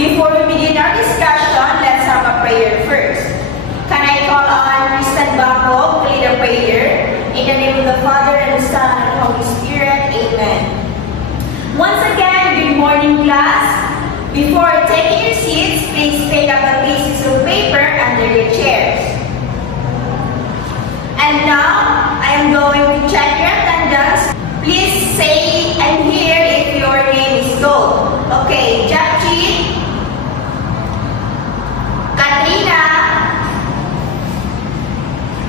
Before we begin our discussion, let's have a prayer first. Can I call on Kristen Bangkok to lead a prayer? In the name of the Father, and the Son, and the Holy Spirit. Amen. Once again, good morning, class. Before taking your seats, please take up the pieces of paper under your chairs. And now, I am going to check your attendance. Please say and hear if your name is called. Okay, Jackie, Katrina,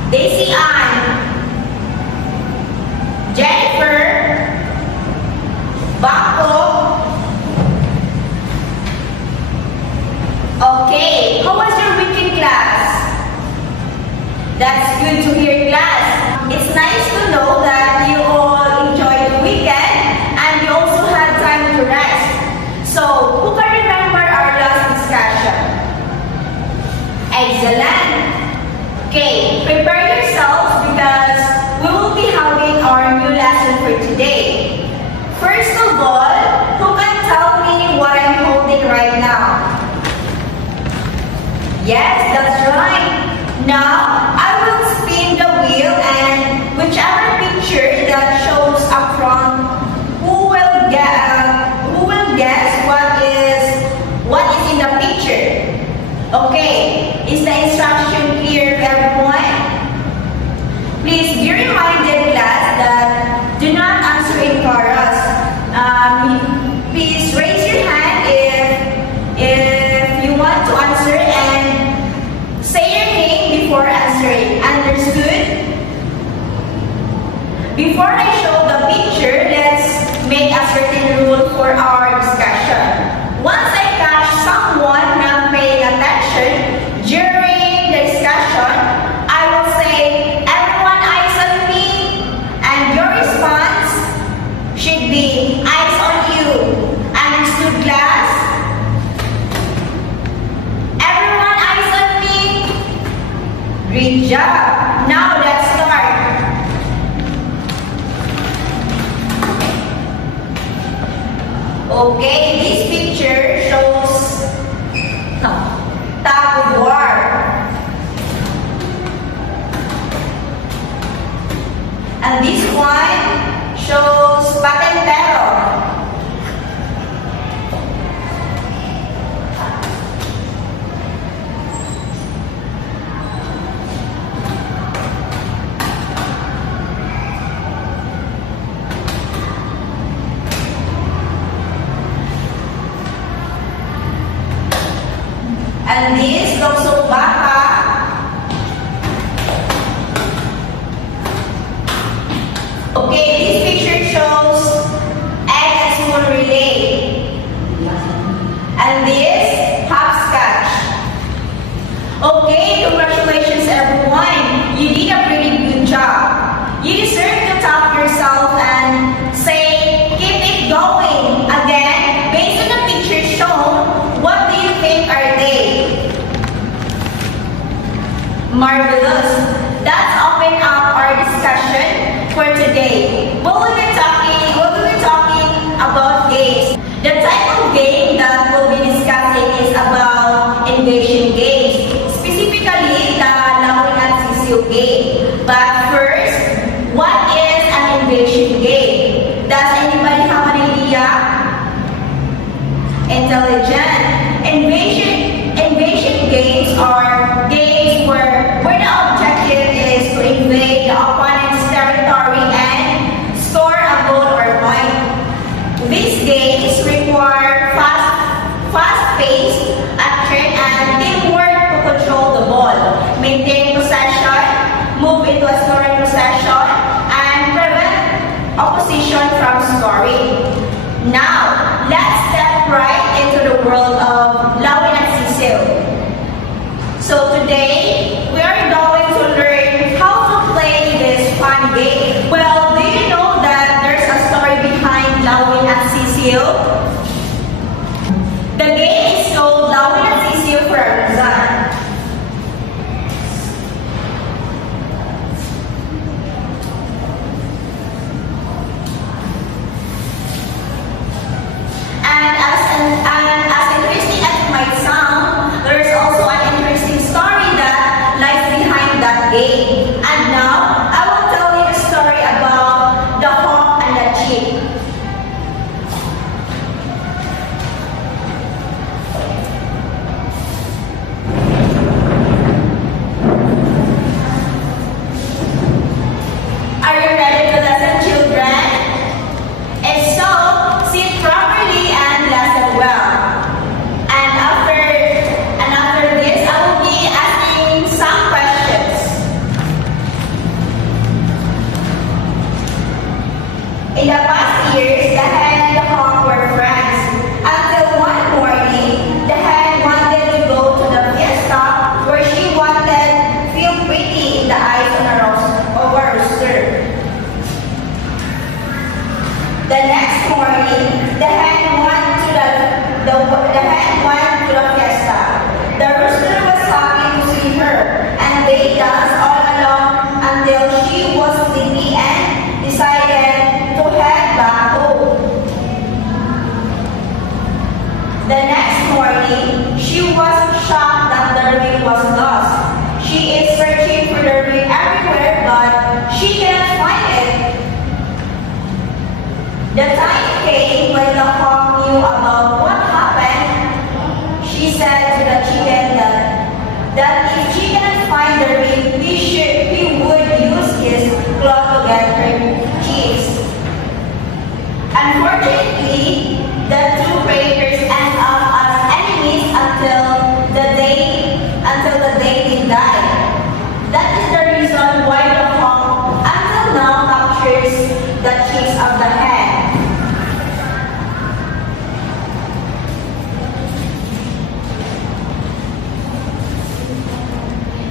Daisy Ann, Jennifer, Bako. Okay, how was your weekend, class? That's good to hear, class. It's nice to know that you all enjoyed the weekend and you also had time to rest. So, who can remember our last discussion? Excellent. Okay, prepare yourselves because we will be having our new lesson for today. First of all, who can tell me what I'm holding right now? Yes, that's right. Now, I will spin the wheel and whichever picture that shows up front, who will guess what is in the picture? Okay, is the instruction clear, everyone? Please be reminded, class, that do not answer in chorus. Please raise your hand if you want to answer and say your name before answering. Understood? Before I show the picture, let's make a certain rule for our discussion. Once I catch someone not paying attention during the discussion, I will say, "Everyone eyes on me," and your response should be, "Eyes on you." Understood, class? Everyone eyes on me? Great job. Now let's start. Okay, this picture shows tug of war. And this one shows patentero. And this looks so baka. Okay, this picture shows egg and spoon relay. And this hopscotch. Okay, congratulations everyone. You did a pretty good job. You deserve to tap yourself and say, "Keep it going." Again, based on the picture shown, what do you think are they? Marvelous. Let's open up our discussion for today. We will be talking about games. The type of game that we'll be discussing is about invasion games, specifically the Lawin at Sisiu game. But first, what is an invasion game? Does anybody have an idea? Intelligent. Invasion games are games where the objective is to invade the opponent's territory and score a goal or point. These games require fast-paced action and teamwork to control the ball, maintain possession, move into a scoring possession, and prevent opposition from scoring. Now, let's step right into the world of Lawin at Sisiu. So today, we are going to learn how to play this fun game. Well, do you know that there's a story behind Lawin at Sisiu? The game is called Lawin at Sisiu for a reason. And as interesting as The next morning, she was shocked that the ring was lost. She is searching for the ring everywhere, but she cannot find it. The time came when the hawk knew about what happened. She said to the chicken that if she cannot find the ring, he would use his claw to get her cheeks. Unfortunately, the two breakers end up as enemies until the day they die. That is the reason why the hawk until now captures the cheeks of the hen.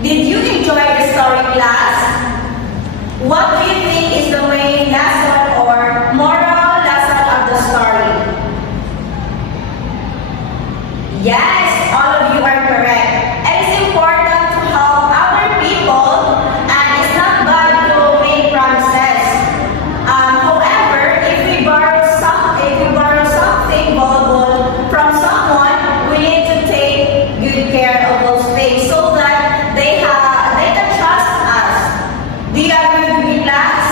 Did you enjoy the story, class? What do you think is the main lesson or moral lesson of the story? Yes, all of you are correct. It is important to help other people and it's not bad to make promises. However, if we borrow something valuable from someone, we need to take good care of those things so that they can trust us. Do you agree with me, class?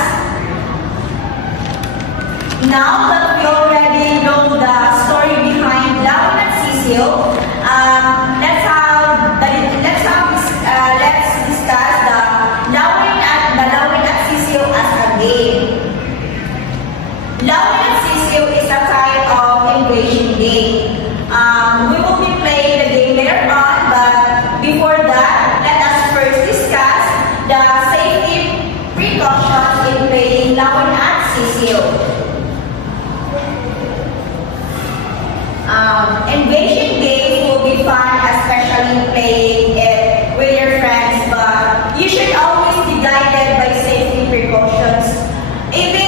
Now that we already know the story behind Lawin at Cecil, let's discuss the Lawin at Cecil as a game. Lawin at Cecil is a type of invasion game. We will be playing the game later on, but before that, let us first discuss the safety precautions in playing Lawin at Cecil. Invasion games will be fun, especially playing it with your friends, but you should always be guided by safety precautions. Even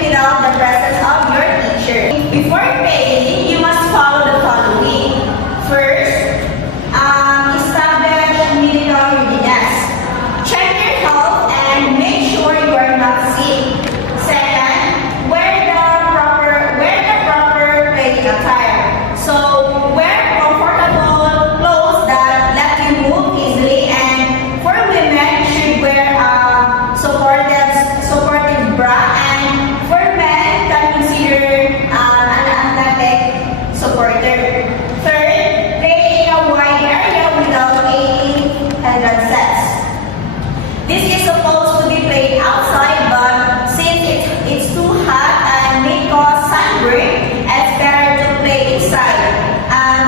without the presence of your teacher. Before playing, you must follow the following. First, establish medical readiness. Check your health and make sure you are not sick. Second, wear the proper playing attire. So wear comfortable clothes that let you move easily, and for women, you should wear a supportive bra, and for men, can consider an athletic supporter. Third, play in a wide area without aiming hindrances. This is supposed to be played outside, but since it's too hot and may cause sunburn, it's better to play inside.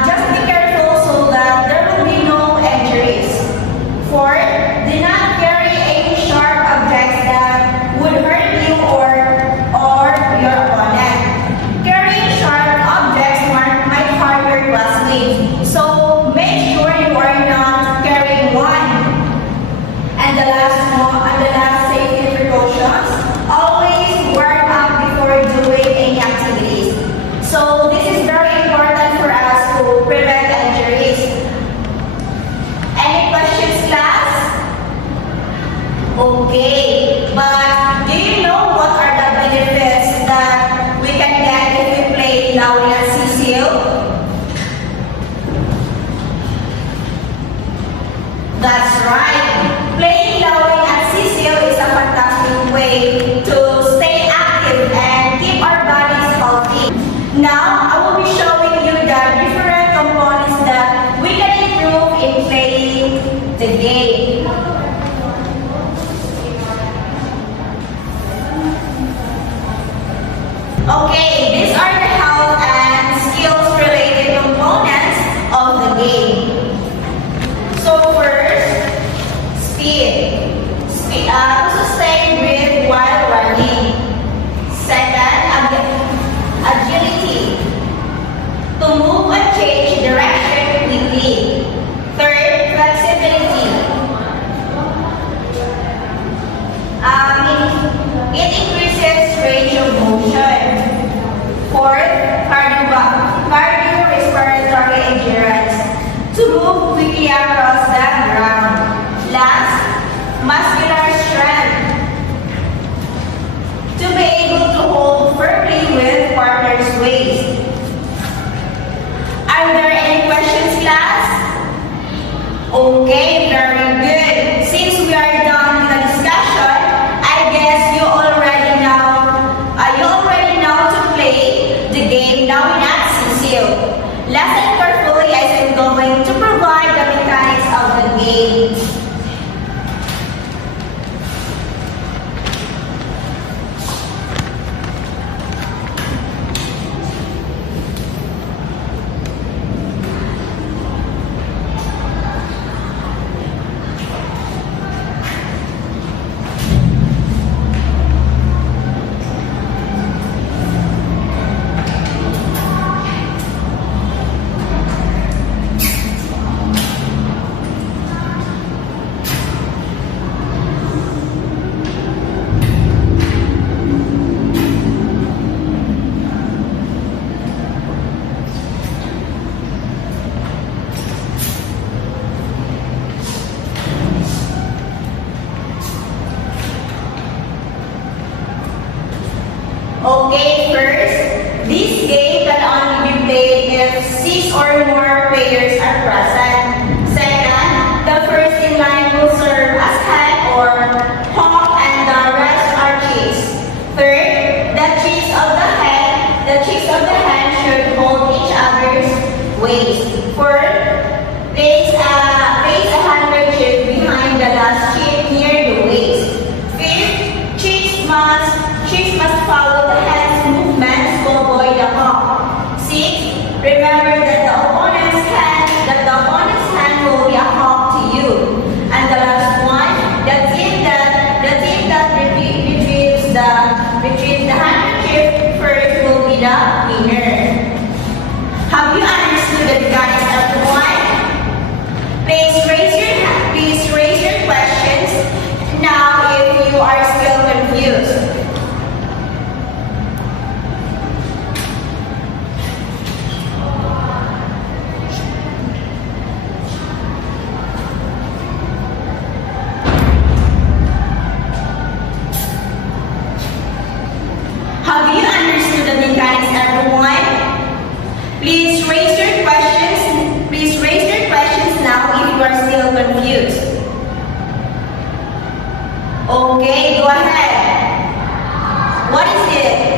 Just be careful so that there will be no injuries. Fourth, do not carry any sharp objects that would hurt you or your opponent. Carrying sharp objects might harm your classmates, so make sure you are not carrying one. And the last safety precautions, always warm up before doing any activities. So this is very important for us to prevent injuries. Any questions, class? Okay, but do you know what are the benefits that we can get if we play Lawin at Cecil? That's right. Playing Lawin at Cecil is a fantastic way to stay active and keep our bodies healthy. Now, I will be showing you the different components that we can improve in playing the game. Okay, these are the health and skills-related components of the game. So first, speed. To stay breathe while running. Second, agility. To move and change direction quickly. Third, flexibility. It increases range of motion. Fourth, cardiorespiratory endurance. To move quickly across the ground. Last, muscular strength. To be able to hold firmly with partner's waist. Okay, very good. Since we are done with the discussion, I guess you already know to play the game now in Cecil. Listen carefully as I'm going to provide the mechanics of the game. Okay, first, this game can only be played if 6 or more players are present. Second, the first in line will serve as head or hawk and the rest are chiefs. Third, the chiefs of the hand should hold each other's waist. Fourth, place a handkerchief behind the last chief near the waist. Fifth, chiefs must follow the hand's movements to avoid the hawk. Sixth, remember that the opponent's hand will be a hawk to you. And the last one, the team that retrieves the handkerchief first will be the winner. Have you understood the mechanics, everyone? Please raise your questions now if you are still confused. Have you understood the mechanics, everyone? Please raise your questions now if you are still confused. Okay, go ahead. What is it?